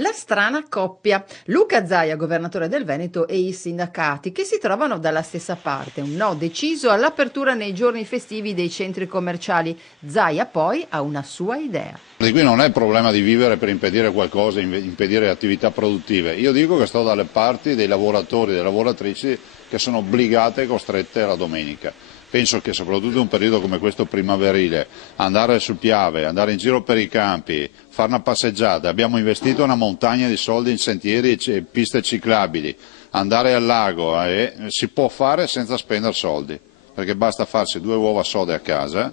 La strana coppia. Luca Zaia, governatore del Veneto, e i sindacati che si trovano dalla stessa parte. Un no deciso all'apertura nei giorni festivi dei centri commerciali. Zaia poi ha una sua idea. Di qui non è il problema di vivere per impedire qualcosa, impedire attività produttive. Io dico che sto dalle parti dei lavoratori e delle lavoratrici che sono obbligate e costrette alla domenica. Penso che soprattutto in un periodo come questo primaverile, andare sul Piave, andare in giro per i campi, fare una passeggiata, abbiamo investito una montagna di soldi in sentieri e piste ciclabili, andare al lago, si può fare senza spendere soldi, perché basta farsi 2 uova sode a casa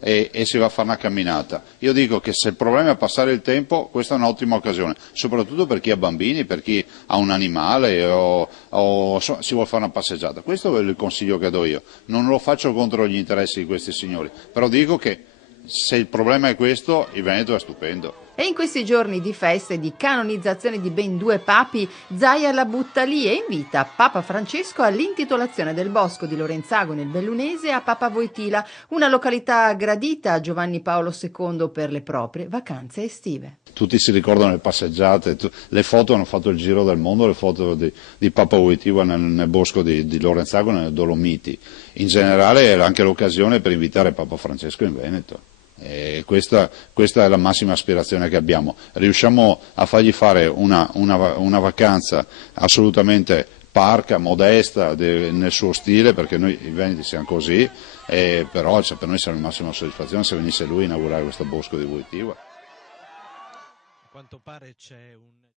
e si va a fare una camminata. Io dico che se il problema è passare il tempo, questa è un'ottima occasione, soprattutto per chi ha bambini, per chi ha un animale o si vuole fare una passeggiata. Questo è il consiglio che do io. Non lo faccio contro gli interessi di questi signori, però dico che se il problema è questo, il Veneto è stupendo. E in questi giorni di feste e di canonizzazione di ben 2 papi, Zaia la butta lì e invita Papa Francesco all'intitolazione del bosco di Lorenzago nel Bellunese a Papa Wojtyla, una località gradita a Giovanni Paolo II per le proprie vacanze estive. Tutti si ricordano le passeggiate, le foto hanno fatto il giro del mondo, le foto di Papa Wojtyla nel bosco di Lorenzago, nelle Dolomiti. In generale era anche l'occasione per invitare Papa Francesco in Veneto. E questa è la massima aspirazione che abbiamo. Riusciamo a fargli fare una vacanza assolutamente parca, modesta, nel suo stile, perché noi i veneti siamo così, però per noi sarebbe la massima soddisfazione se venisse lui a inaugurare questo bosco di Wojtyla. A quanto pare c'è un